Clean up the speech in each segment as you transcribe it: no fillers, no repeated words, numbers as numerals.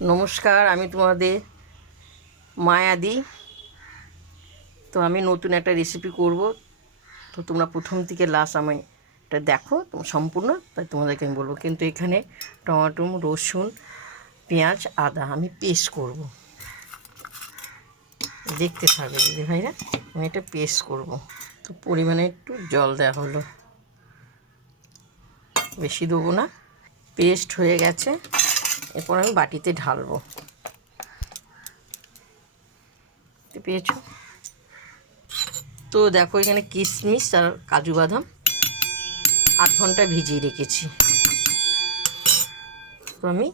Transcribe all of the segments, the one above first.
নমস্কার, আমি তোমাদের মায়াদি। তো আমি নতুন একটা রেসিপি করব। তো তোমরা প্রথম থেকে লাস্ট আমি এটা দেখো সম্পূর্ণ, তাই তোমাদেরকে আমি বলবো। কিন্তু এখানে টমেটো, রসুন, পেঁয়াজ, আদা আমি পেস্ট করব। দেখতে থাকবে দিদি ভাইরা, আমি এটা পেস্ট করব। তো পরিমাণে একটু জল দেওয়া হলো, বেশি দেবো না। পেস্ট হয়ে গেছে, এরপর আমি বাটিতে ঢালবো। পেয়েছো? তো দেখো এখানে কিশমিশ আর কাজু বাদাম 8 ঘন্টা ভিজিয়ে রেখেছি। তো আমি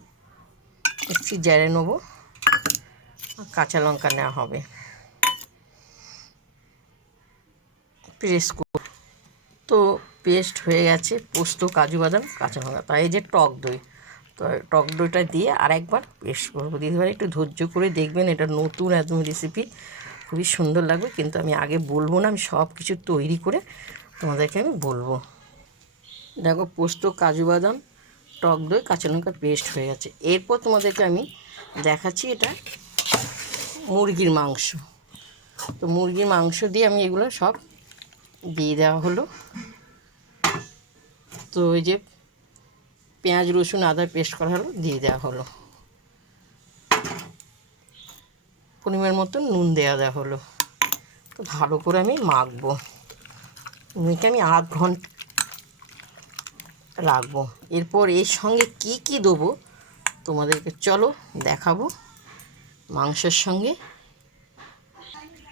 একটু জেরে নেবো, কাঁচা লঙ্কা নেওয়া হবে, পেস্ট করব। তো পেস্ট হয়ে গেছে, পোস্ত, কাজু বাদাম, কাঁচা লঙ্কা। তাই এই যে টক দই, তো টক দইটা দিয়ে আরেকবার পেস্ট করবো। দিদিভাই একটু ধৈর্য করে দেখবেন, এটা নতুন একদম রেসিপি, খুবই সুন্দর লাগবে। কিন্তু আমি আগে বলবো না, আমি সব কিছু তৈরি করে তোমাদেরকে আমি বলবো। দেখো পোস্ত, কাজু বাদাম, টক দই, কাঁচা লঙ্কা পেস্ট হয়ে গেছে। এরপর তোমাদেরকে আমি দেখাচ্ছি এটা মুরগির মাংস। তো মুরগির মাংস দিয়ে আমি এগুলো সব দিয়ে দেওয়া হলো। তো ওই যে পেঁয়াজ, রসুন, আদা পেস্ট করা হলো, দিয়ে দেওয়া হলো। পরিমাণ মতো নুন দেওয়া হলো। তো ভালো করে আমি মাখবো। মেখে আমি 8 ঘন্টা রাখবো। এরপর এর সঙ্গে কি কি দেবো তোমাদেরকে চলো দেখাবো মাংসের সঙ্গে।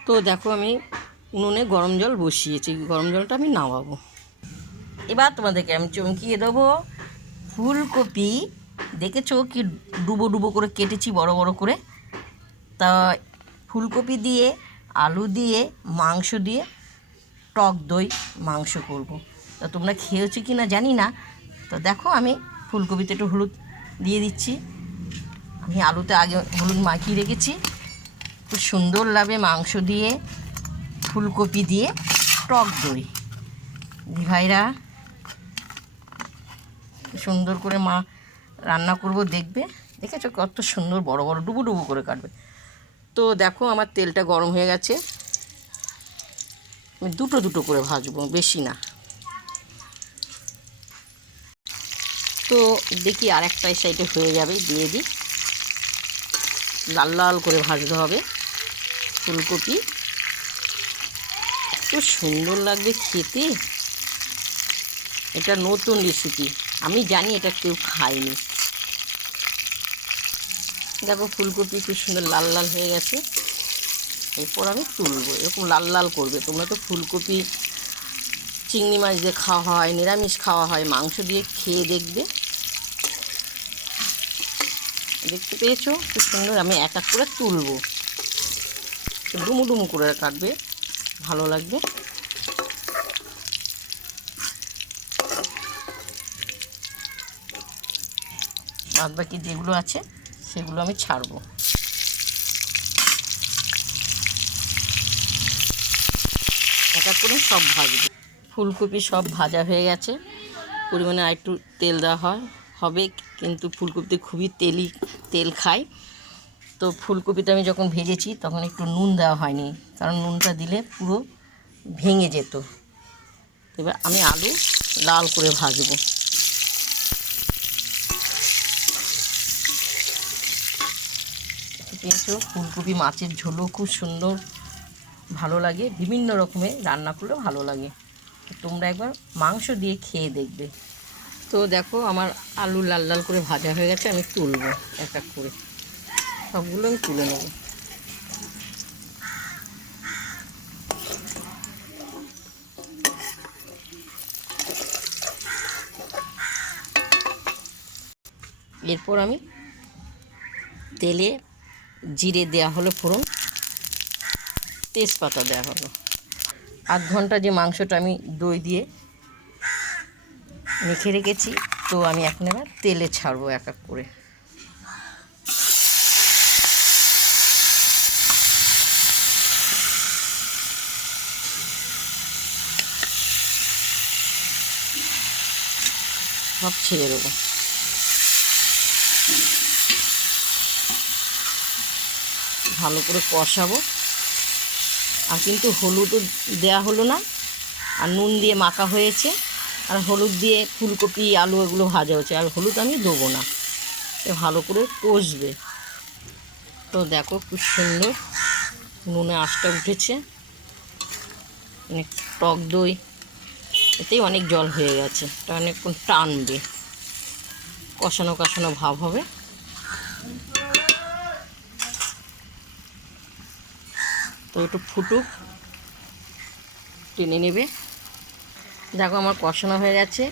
তো দেখো আমি নুনে গরম জল বসিয়েছি, গরম জলটা আমি নামাবো। এবার তোমাদেরকে আমি চমকিয়ে দেবো ফুলকপি। দেখেছো কি ডুবো ডুবো করে কেটেছি, বড় বড় করে। তা ফুলকপি দিয়ে, আলু দিয়ে, মাংস দিয়ে টক দই মাংস করব। তা তোমরা খেয়েছো কি না জানি না। তো দেখো আমি ফুলকপিতে একটু হলুদ দিয়ে দিচ্ছি। আমি আলুতে আগে হলুদ মাখিয়ে রেখেছি। খুব সুন্দর লাগবে মাংস দিয়ে, ফুলকপি দিয়ে টক দই। ভাইরা সুন্দর করে রান্না করব, দেখবে। দেখেছো কত সুন্দর বড় বড় ডুবো ডুবো করে কাটবে। তো দেখো আমার তেলটা গরম হয়ে গেছে, আমি দুটো দুটো করে ভাজবো, বেশি না। তো দেখি আর একটা সাইডে হয়ে যাবে, দিয়ে দিই। লাল লাল করে ভাজতে হবে ফুলকপি, এত সুন্দর লাগবে খেতে। এটা নতুন রেসিপি, আমি জানি এটা কেউ খায়নি। দেখো ফুলকপি খুব সুন্দর লাল লাল হয়ে গেছে। এরপর আমি তুলবো, এরকম লাল লাল করবে। তোমরা তো ফুলকপি চিংড়ি মাছ দিয়ে খাওয়া হয়, নিরামিষ খাওয়া হয়, মাংস দিয়ে খেয়ে দেখবে। দেখতে পেয়েছো খুব সুন্দর। আমি এক এক করে তুলবো, ডুমু ডুমু করে কাটবে, ভালো লাগবে। বাদ বাকি যেগুলো আছে সেগুলো আমি ছাড়বো। এক এক করে সব ভাজবো। ফুলকপি সব ভাজা হয়ে গেছে, পরিমাণে আর একটু তেল দেওয়া হবে। কিন্তু ফুলকপিতে খুবই তেল খায়। তো ফুলকপিটা আমি যখন ভেজেছি তখন একটু নুন দেওয়া হয়নি, কারণ নুনটা দিলে পুরো ভেঙে যেত। এবার আমি আলু লাল করে ভাজবো। পেয়েছো ফুলকপি মাছের ঝোলও খুব সুন্দর ভালো লাগে, বিভিন্ন রকমের রান্না করলেও ভালো লাগে। তোমরা একবার মাংস দিয়ে খেয়ে দেখবে। তো দেখো আমার আলু লাল লাল করে ভাজা হয়ে গেছে, আমি তুলবো এক এক করে, সবগুলো আমি তুলে নেব। এরপর আমি তেলে জিরে দেওয়া হলো ফোড়ন, তেজপাতা দেওয়া হলো। 8 ঘন্টা যে মাংসটা আমি দই দিয়ে মেখে রেখেছি, তো আমি এখন এবার তেলে ছাড়বো এক এক করে। সব ছেড়ে দেবো। ভালো করে কষাবো। আর কিন্তু হলুদও দেওয়া হলো না, আর নুন দিয়ে মাখা হয়েছে, আর হলুদ দিয়ে ফুলকপি আলু এগুলো ভাজা হচ্ছে, আর হলুদ আমি দেবো না। ভালো করে কষবে। তো দেখো খুব সুন্দর নুনে আঁশটা উঠেছে, অনেক টক দই, এতেই অনেক জল হয়ে গেছে, এটা অনেকক্ষণ টানবে, কষানো কষানো ভাব হবে। তো একটু ফুটুক, টেনে নেবে। দেখো আমার কষানো হয়ে গেছে,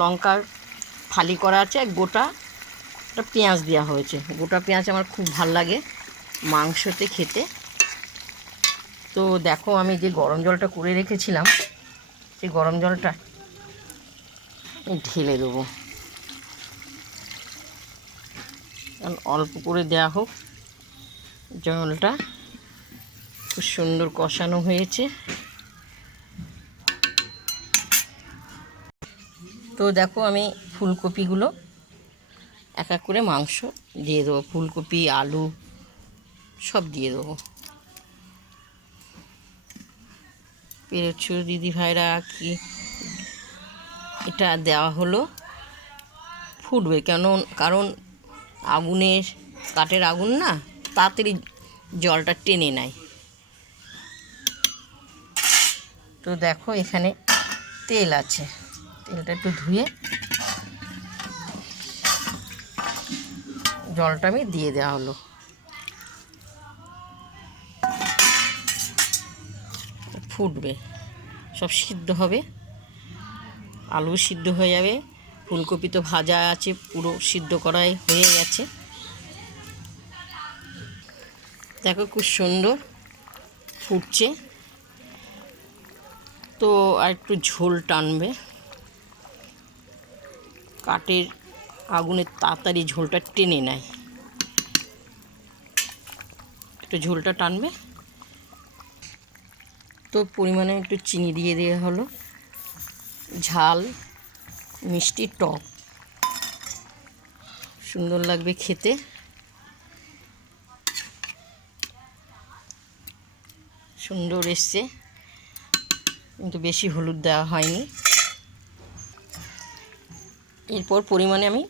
লঙ্কার ফালি করা আছে, গোটা একটা পেঁয়াজ দেওয়া হয়েছে। গোটা পেঁয়াজ আমার খুব ভাল লাগে মাংসতে খেতে। তো দেখো আমি যে গরম জলটা করে রেখেছিলাম, সেই গরম জলটা ঢেলে দেবো, কারণ অল্প করে দেওয়া হোক। জলটা খুব সুন্দর কষানো হয়েছে। তো দেখো আমি ফুলকপিগুলো এক এক করে মাংস দিয়ে দেবো, ফুলকপি আলু সব দিয়ে দেবো। পেরেছো দিদি ভাইরা কি এটা দেওয়া হলো, ফুটবে কেন, কারণ আগুনের, কাঠের আগুন না, তাড়াতাড়ি জলটা টেনে নেয়। তো দেখো এখানে তেল আছে, তেলটা একটু ধুয়ে জলটা আমি দিয়ে দেওয়া হলো। ফুটবে, সব সিদ্ধ হবে, আলু সিদ্ধ হয়ে যাবে, ফুলকপি তো ভাজা আছে, পুরো সিদ্ধ করাই হয়ে গেছে। দেখো খুব সুন্দর ফুটছে। তো আর একটু ঝোল টানবে, কাঠের আগুনে তাড়াতাড়ি ঝোলটা টেনে নেয়, একটু ঝোলটা টানবে। তো পরিমাণে একটু চিনি দিয়ে দেওয়া হলো, ঝাল মিষ্টি টক, সুন্দর লাগবে খেতে। সুন্দর এসছে, কিন্তু বেশি হলুদ দেওয়া হয়নি। এরপর পরিমাণে আমি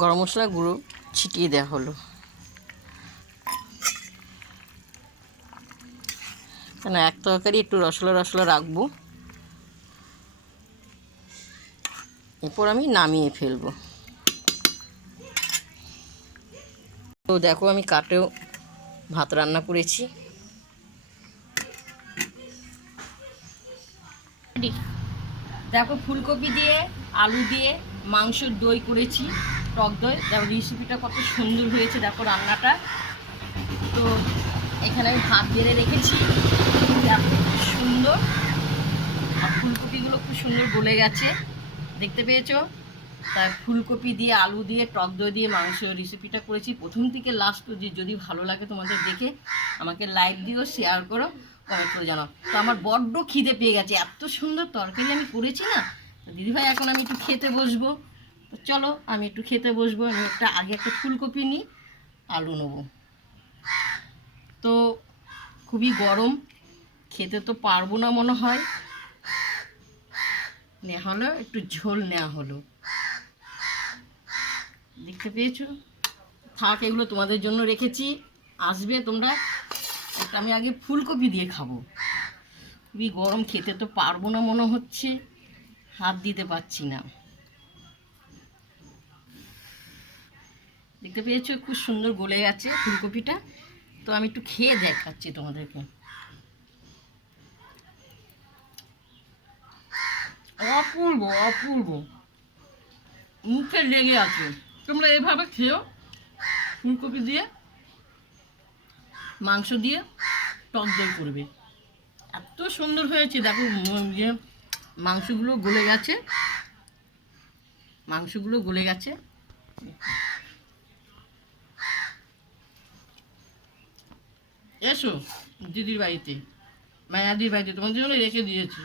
গরম মশলা গুঁড়ো ছিটিয়ে দেওয়া হলো, কেন এক তরকারি একটু রসলা রসলা রাখবো। এরপর আমি নামিয়ে ফেলবো। তো দেখো আমি কাটেও ভাত রান্না করেছি। দেখো ফুলকপি দিয়ে আলু দিয়ে মাংসের দই করেছি, টক দই। দেখো রেসিপিটা কত সুন্দর হয়েছে, দেখো রান্নাটা। তো এখানে আমি ভাত বেড়ে রেখেছি, দেখো খুব সুন্দর, আর ফুলকপিগুলো খুব সুন্দর গলে গেছে, দেখতে পেয়েছো? তাই ফুলকপি দিয়ে আলু দিয়ে টক দই দিয়ে মাংস রেসিপিটা করেছি প্রথম থেকে লাস্ট অবধি। যদি ভালো লাগে তোমাদের দেখে আমাকে লাইক দিও, শেয়ার করো, কমেন্ট করে জানাও। তো আমার বড্ড খিদে পেয়ে গেছে, এত সুন্দর তরকারি আমি করেছি না। তো দিদিভাই এখন আমি একটু খেতে বসবো। তো চলো আমি একটু খেতে বসবো। আমি আগে একটা ফুলকপি নিই, আলু নেবো। তো খুবই গরম, খেতে তো পারবো না মনে হয়, নেওয়া হলো একটু ঝোল নেওয়া হলো, দেখতে পেয়েছো? থাক, এগুলো তোমাদের জন্য রেখেছি, আসবে তোমরা। একটা আমি আগে ফুলকপি দিয়ে খাবো, খুবই গরম, খেতে তো পারবো না মনে হচ্ছে, হাত দিতে পারছি না। দেখতে পেয়েছো খুব সুন্দর গলে গেছে ফুলকপিটা। তো আমি একটু খেয়ে দেখাচ্ছি তোমাদেরকে। অপূর্ব অপূর্ব, মুখে লেগে আছে। তোমরা এভাবে খেও, ফুলকপি দিয়ে মাংস দিয়ে টক দই করবে, এত সুন্দর হয়েছে। দেখো যে মাংসগুলো গলে গেছে, মাংসগুলো গলে গেছে। এসো দিদির বাড়িতে, মায়াদির বাড়িতে, তোমার জন্য রেখে দিয়েছি।